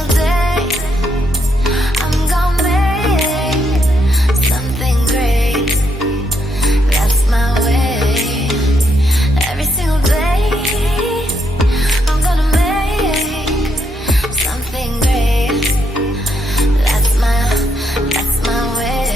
single day I'm gonna make something great. That's my way. Every single day I'm gonna make something great. That's my way.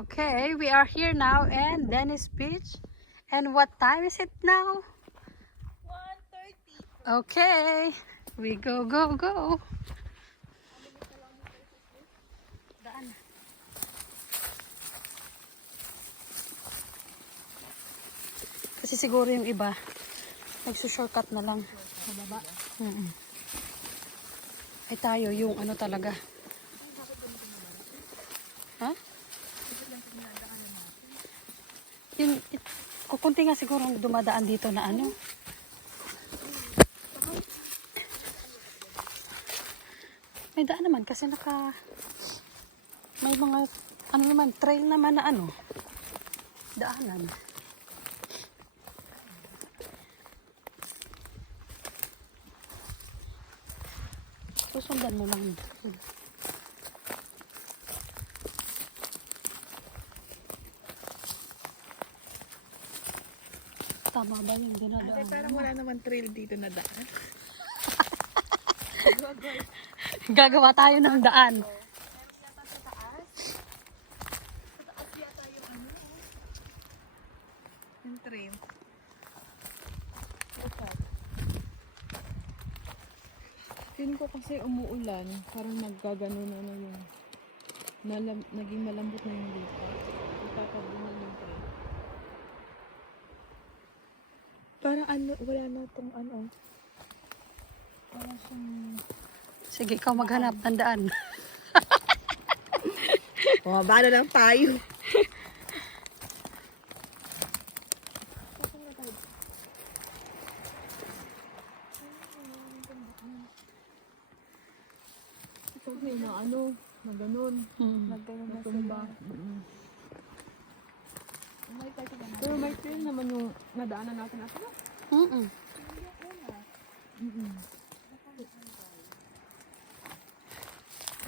Okay, we are here now in Venice Beach. And what time is it now? 1:30. Okay, we go. Daan. Kasi siguro yung iba, nagsushortcut na lang. Sa baba? Ay tayo, yung ano talaga. Ha? Yung, kukunti nga siguro dumadaan dito na ano. May daan naman kasi may mga ano naman, trail naman na ano. Daanan. Susundan mo lang. Tama ba yung dinadaan? Ate, parang wala naman trail dito na daan. Gagawa tayo ng daan. Yung trail. Feeling ko kasi umuulan, parang naggagano na yung naging malambot na yung dito. Ipapagbunan yung trail. Parang ano, wala na itong ano. Parang siyang... Sige, ikaw maghanap ng daan. Bumaba na ng payo. Okay, na ano, na ganun. Nagganun na sila. Pero may trail naman yung nadaanan natin at ano?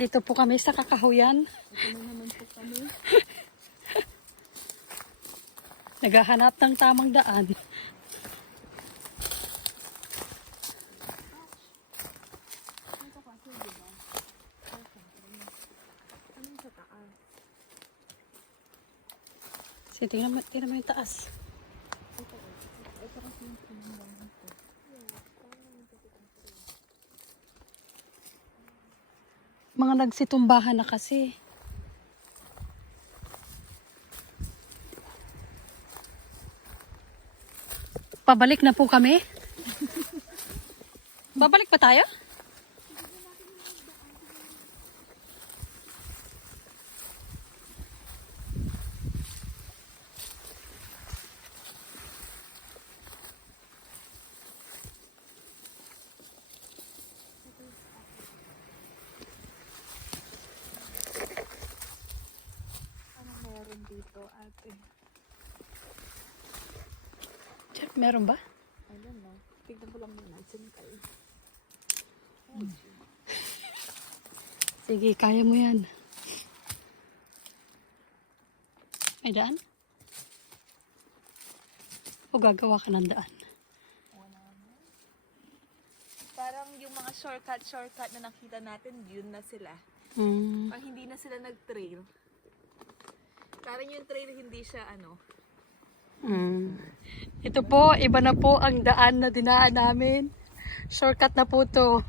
Dito po kami sa Kakahuyan. Ito na naman po kami. Naghahanap ng tamang daan. Sige, tingnan mo yung taas. Mga nagsitumbahan na kasi. Pabalik na po kami. Babalik pa tayo? Dito ate. Check, meron ba? I don't know. Tignan ko lang muna. Saan kayo? Sige, kaya mo yan. May daan? O gagawa ka ng daan? Parang yung mga shortcut na nakita natin, yun na sila. Parang hindi na sila nag-trail. Parang yung trail hindi siya ano. Ito po, iba na po ang daan na dinaan namin. Shortcut na po to.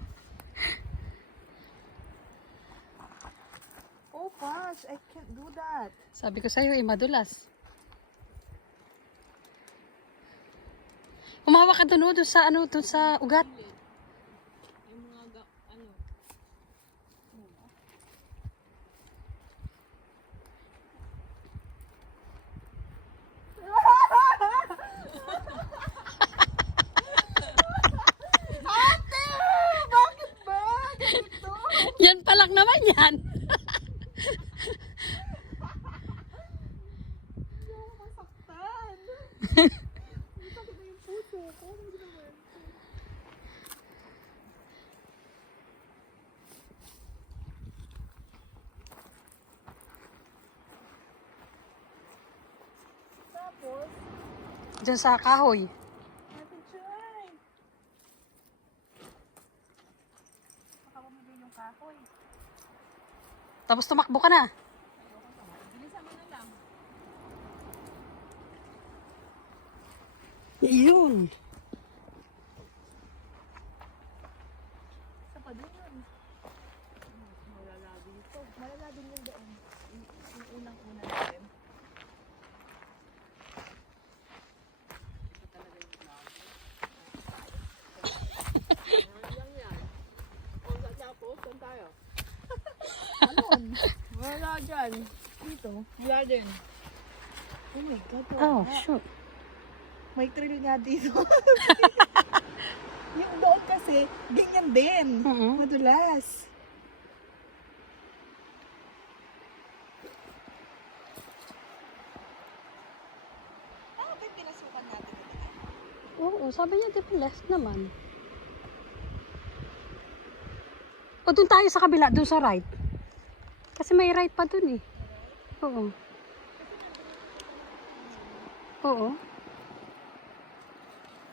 Oh gosh, I can't do that. Sabi ko sa'yo, madulas. Umawa ka doon sa ano, doon sa ugat. Yung mga ano. Yan pa lang naman yan. Hindi ako masaktan. Masakit na yung puso ko. Hindi naman. Tapos, Diyan sa kahoy. Ate Joy. Baka bumili yung kahoy. Tapos tumakbo ka na. Bilisan mo na lang. Yun. Sa pa din yun. Malala dito. Malala din yun doon. Yung unang-una natin. Saan tayo? Anon? Wala dyan. Dito? Wala din. Oh my God. wala. Oh, sure. May trail nga dito. Yung doon kasi, ganyan din. Madulas. Okay, pinasukan natin ito. Oo, sabi niya, di ba left naman. O, dun tayo sa kabila, dun sa right. Kasi may right pa dun eh. Oo. Oo.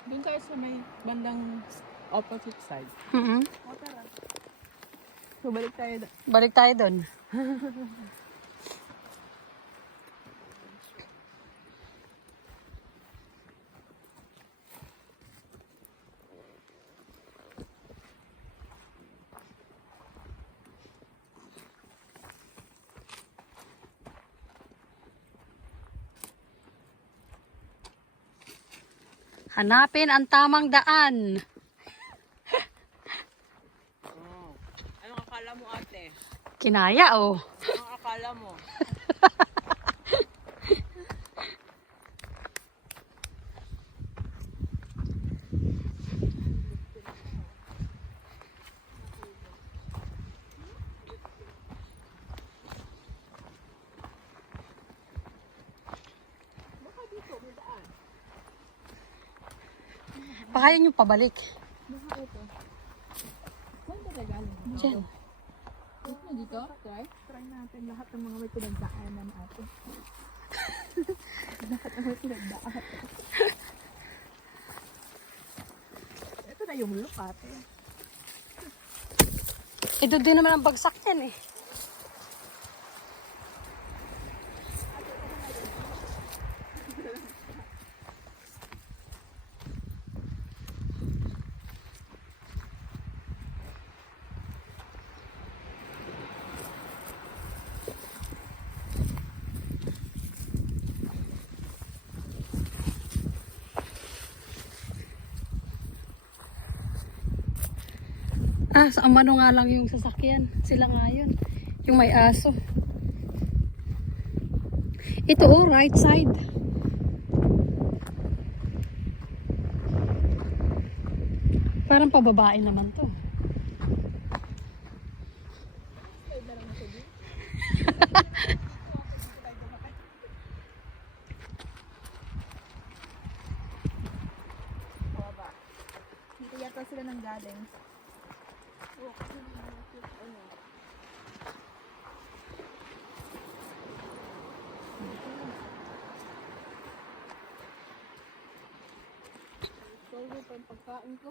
Doon tayo sa may bandang opposite side. Mm-hmm. O, tara. So, balik tayo. Balik tayo dun. Hanapin ang tamang daan. Anong akala mo, ate? Kinaya, oh. Anong akala mo? Baka yun yung pabalik. Baka ito. Saan ba galing? Diyan. Ito na dito? Try? Try natin lahat ng mga may pinagdaanan ate. Lahat ng may pinagdaanan. Ito na yung look ate. Ito din naman ang bagsak yan eh. Ah, sa amano nga lang yung sasakyan. Sila nga yun. Yung may aso. Ito oh, right side. Parang pababae naman to. Dito yata sila nang galing. Sorry pa yung pagkain ko.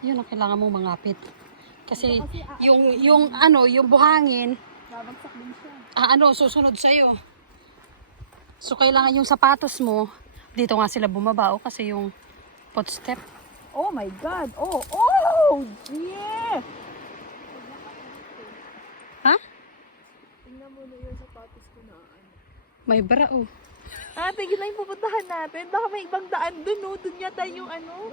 Yun ang kailangan mong mangapit. Kasi yung ano, yung buhangin, Babagsak din siya. susunod sa'yo. So, kailangan yung sapatos mo, dito nga sila bumaba, oh, kasi yung footstep. Oh my God! Oh! Oh! Yeah! Ha? Tingnan mo na yung sapatos ko na ano. May bra, oh. Ate, yun lang yung pupuntahan natin. Baka may ibang daan dun, no? Dun yata yung ano.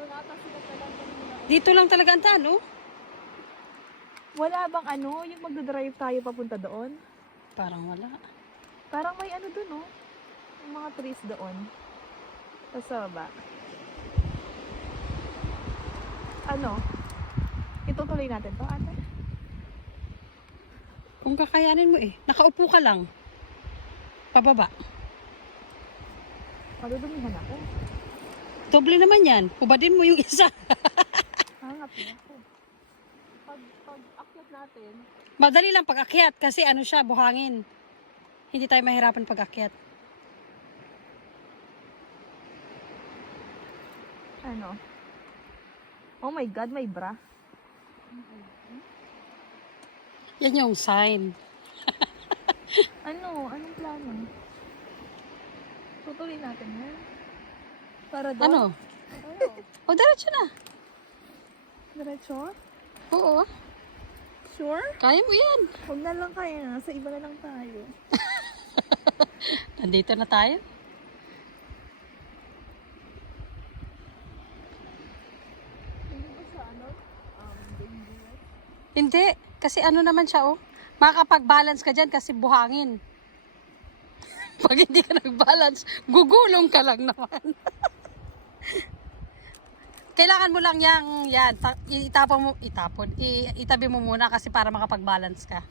Dito lang talaga ang daan, oh. Wala bang ano, yung magdadrive tayo papunta doon? Parang wala. Parang may ano dun, no? Yung mga trees doon. Sa baba. Ano? Itutuloy natin to, ate? Kung kakayanin mo eh. Nakaupo ka lang. Pababa. Madudumihan ako. Doble naman yan. Hubadin mo yung isa. Hangat na ako. Pag akyat natin, Madali lang pag-akyat kasi ano siya, buhangin. Hindi tayo mahirapan pag-akyat. ano? Oh my God, may bra. Yan yung sign. Ano? Anong plano? Tutuloy natin yan. Para doon? Ano? O, diretso na. Diretso? Oo. Sure? Kaya mo yan. Huwag na lang kaya. Nasa iba na lang tayo. Nandito na tayo. Hindi ba sa ano? Dangerous? Hindi. Kasi ano naman siya, oh. Makakapag-balance ka dyan kasi buhangin. Pag hindi ka nag-balance, gugulong ka lang naman. Kailangan mo lang yan. Itabi mo muna kasi para makapag-balance ka.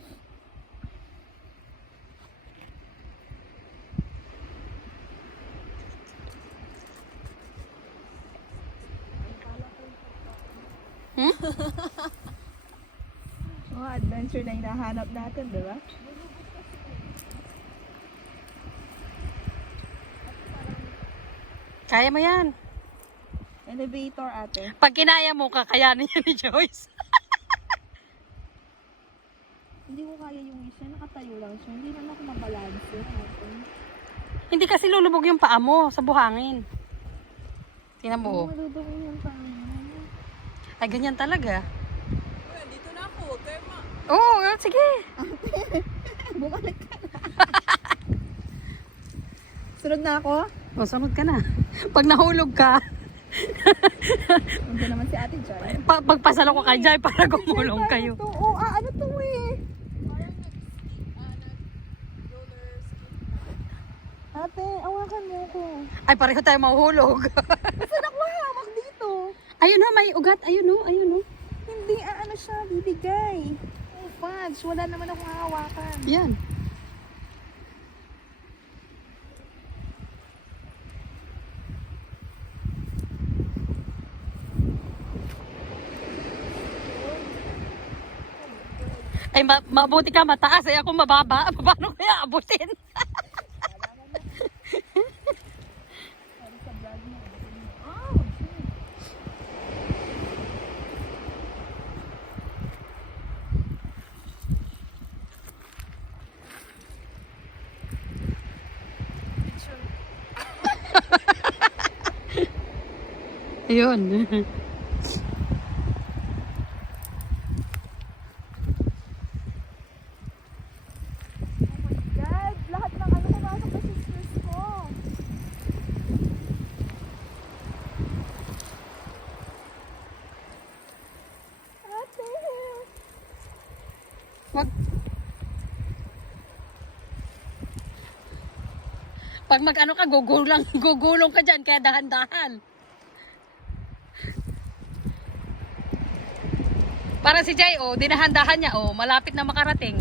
Hmm? Mga adventure na hinahanap natin, di ba? Kaya mo yan. Elevator, ate. Pag kinaya mo, kakayanin yan ni Joyce. Hindi ko kaya yung isa. Nakatayo lang siya. Hindi naman ako mabalanse. Ate. Hindi kasi lulubog yung paa mo sa buhangin. Tingnan mo, oh. Madudumi yung pangin. Ay, ganyan talaga. Dito na ako. Tema. Oo, sige. Bumalik ka na. Sunod na ako? O, sunod ka na. Pag nahulog ka, Nandiyan naman si ate Joy. pagpasalo ko kay Jai para gumulong kayo. Oo, ano to eh? Ate, awakan mo ko. Ay, pareho tayo mahuhulog. Saan ako hamak dito? Ayun o, may ugat. Ayun o, ayun o. Hindi, ano siya, bibigay. Oh, fudge, wala naman akong hawakan. Yan. Ay, mabuti ka mataas. Ay, ako mababa. Paano kaya abutin? Ayun. God, lahat ng ano pumasok sa sisters ko. Ate. Wag. Pag mag-ano ka, gugulong ka dyan. Kaya dahan-dahan. Para si Jai, oh, dinahan-dahan niya, oh, malapit na makarating.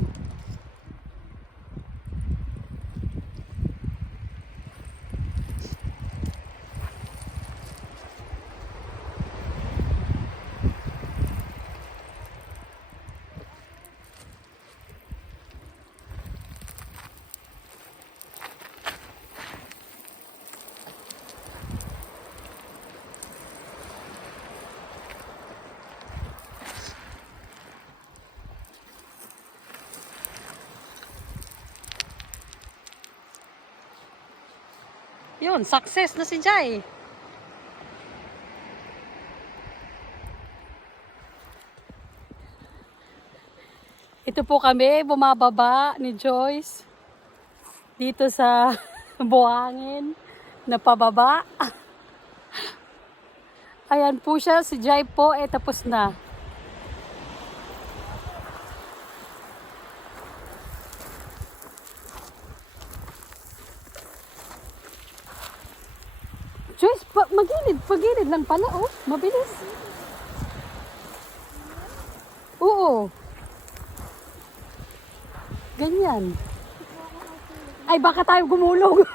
Yun, success na si Jai. Ito po kami, bumababa ni Joyce dito sa buhangin na pababa. Ayan po siya, si Jai po, tapos na. Joyce, Pagilid lang pala, oh. Mabilis. Oo. Ganyan. Ay, baka tayo gumulog.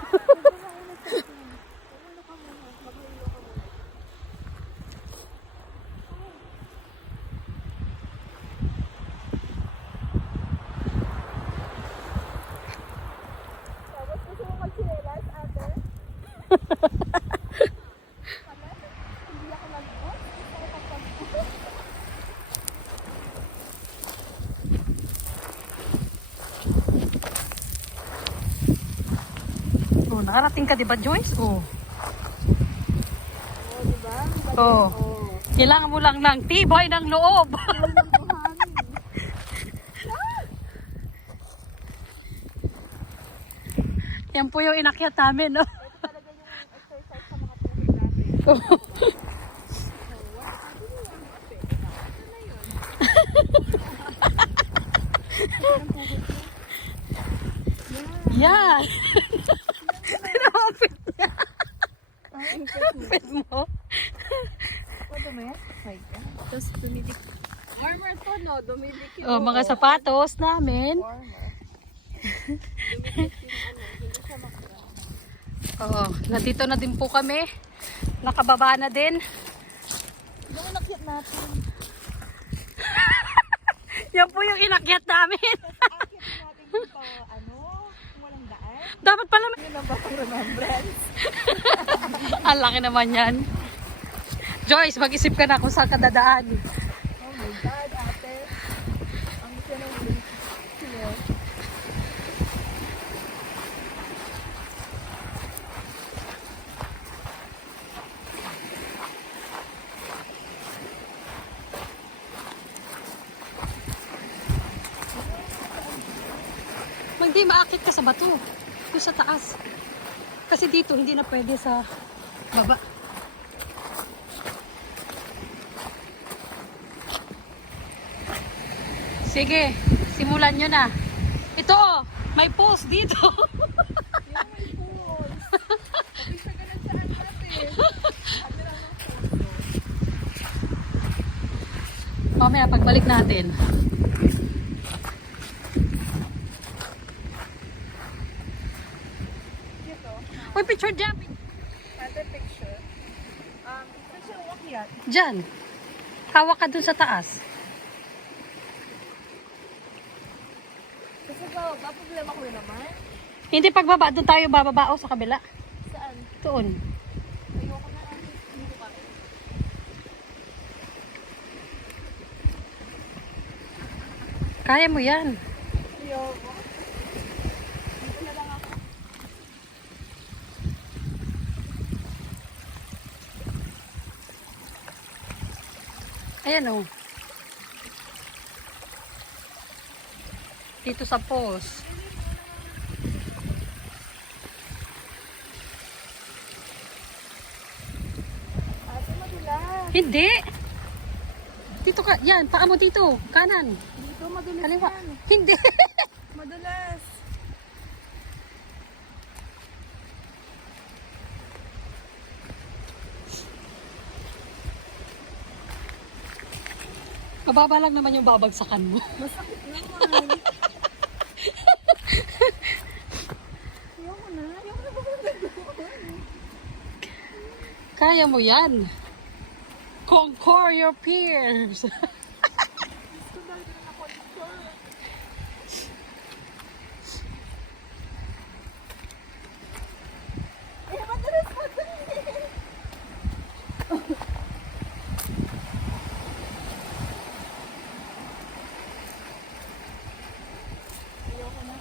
Tapos gusto mo magsinelas, ate? Hindi ako nag-book. Oh, nakarating ka, di ba, Joyce? Oh. Oo, diba? Oh. Kailangan mo lang ng tibay ng loob. Yan po yung inakyat namin, no? Ito talaga yung exercise sa mga tuhod natin. Yan. Tinapit niya. Fit mo. Ano ba yan? My God. Tapos dumidik. Warmer to, no? Dumidik yung Oh, mga sapatos namin. warmer. Dumidik yung ano. Hindi siya makita. Oo, nandito na din po kami. Nakababa na din. Yung inakyat natin. Yan po yung inakyat namin. Akyat natin yung pa, ano? Kung walang daan. Dapat pala Yun ang batang remembrance. ang laki naman yan. Joyce, mag-isip ka na kung saan ka dadaan. Oh my God, ate. Ang gusto ng link. Sila. Hindi maakit ka sa bato. Doon sa taas. Kasi dito hindi na pwede sa baba. Sige, simulan nyo na. Ito, may post dito. Yung may pools. Pati siya ganun saan natin. Sabi lang ng puso. Mamaya pagbalik natin. Dito. Uy, picture dyan. Ate picture. Saan siya umakyat? Dyan. Hawak ka dun sa taas. Kasi ba problema ko naman? Hindi pagbaba, dun tayo bababa o sa kabila. Saan? Doon. Ayoko na lang dito kami. Kaya mo yan. Ayoko. Dito na lang ako. Ayan o. Dito sa post. Ate, madulas. Hindi. Dito ka. Yan, paa mo dito. Kanan. Dito, madulas Kaliwa. yan. Hindi. Madulas. Mababa lang naman yung babagsakan mo. Masakit naman. Ayoko na. Ayoko na pumunta doon. Kaya mo yan. Conquer your peers. Gusto dahil na na-control. Ay, madulas mo din. Ayoko na.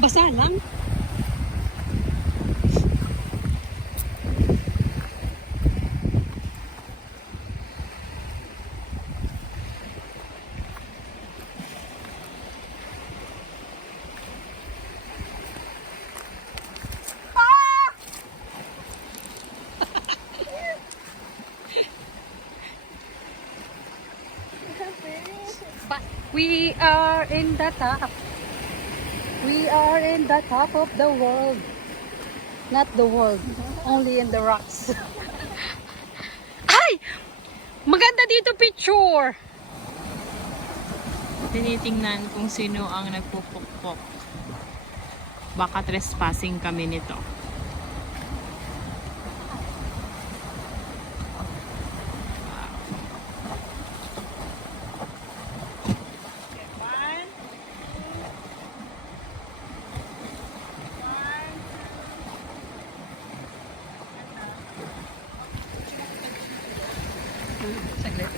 Basa lang. But we are in the top. We are in the top of the world. Not the world, only in the rocks. Ay! Maganda dito picture. Tinitingnan kung sino ang nagpupukpok. Baka trespassing kami nito. Saglit.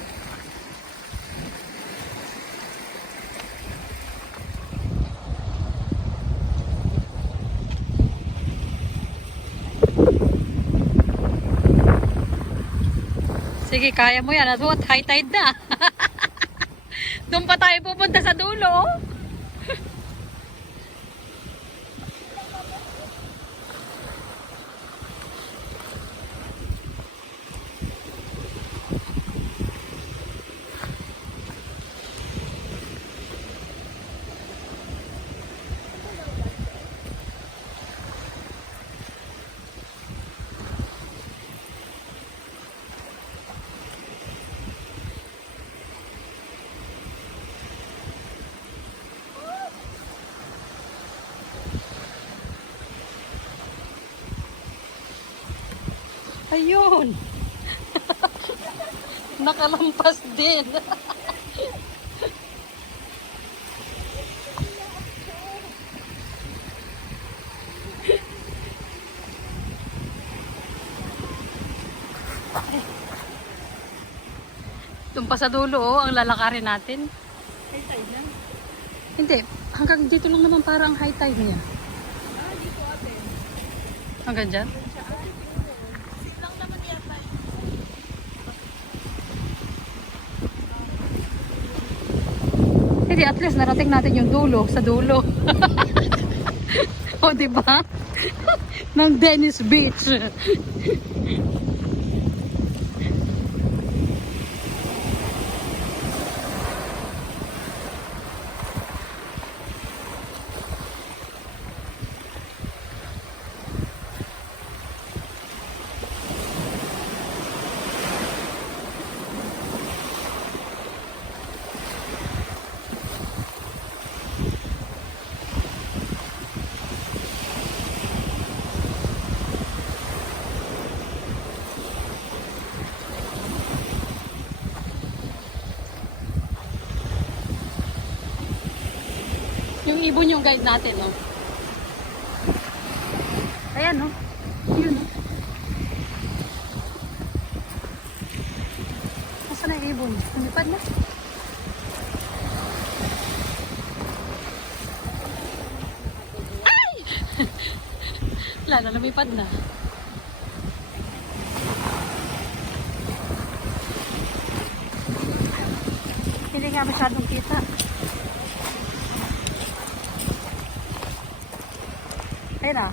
Sige, kaya mo yan. At high tide na. Doon pa tayo pupunta sa dulo. Ayun. Nakalampas din. Doon pa sa dulo, oh, ang lalakarin natin. High tide lang. Hindi, hanggang dito lang naman parang high tide niya. Dito ate. Hanggang dyan? Lang naman yata. Hindi, at least narating natin yung dulo, sa dulo. O, diba? Ng Venice Beach. Yung ibon yung guide natin, no? Ayan, no? Yun, no? Nasaan na yung ibon? Lumipad na? Ay! Lalo, lumipad na. Hindi nga masyadong kita. Ayun na.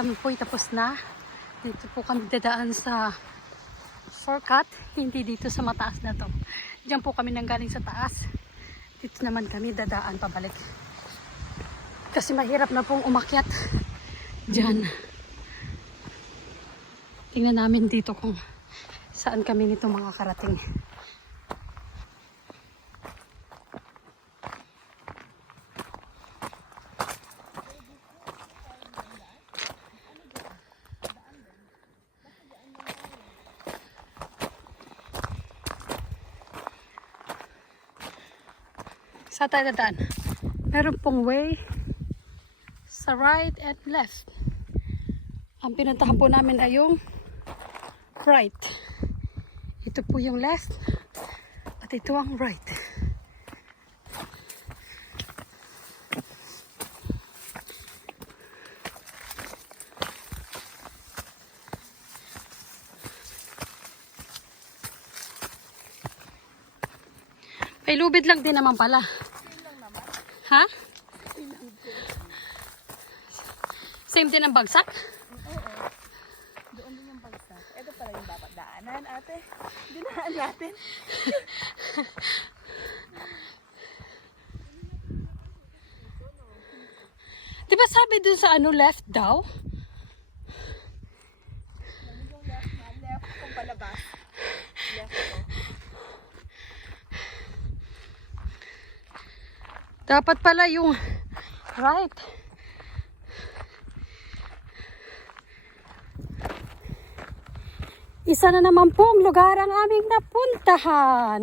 Kami po'y tapos na. Dito po kami dadaan sa shortcut. Hindi dito sa mataas na to. Diyan po kami nanggaling sa taas. Dito naman kami dadaan pabalik. Kasi mahirap na pong umakyat. Diyan. Tingnan namin dito kung saan kami nito makakarating. Saan tayo dadaan? Meron pong way sa right and left. Ang pinuntahan po namin ay yung right. Ito po yung left at ito ang right. May lubid lang din naman pala. Ha? Same din ang bagsak? Doon din yung bagsak. Ito pala yung dapat daanan, ate. Dinaan natin. Diba sabi dun sa ano, left daw? Yung left na, left kung palabas. Left ko. Dapat pala yung right. Isa na naman pong lugar ang aming napuntahan.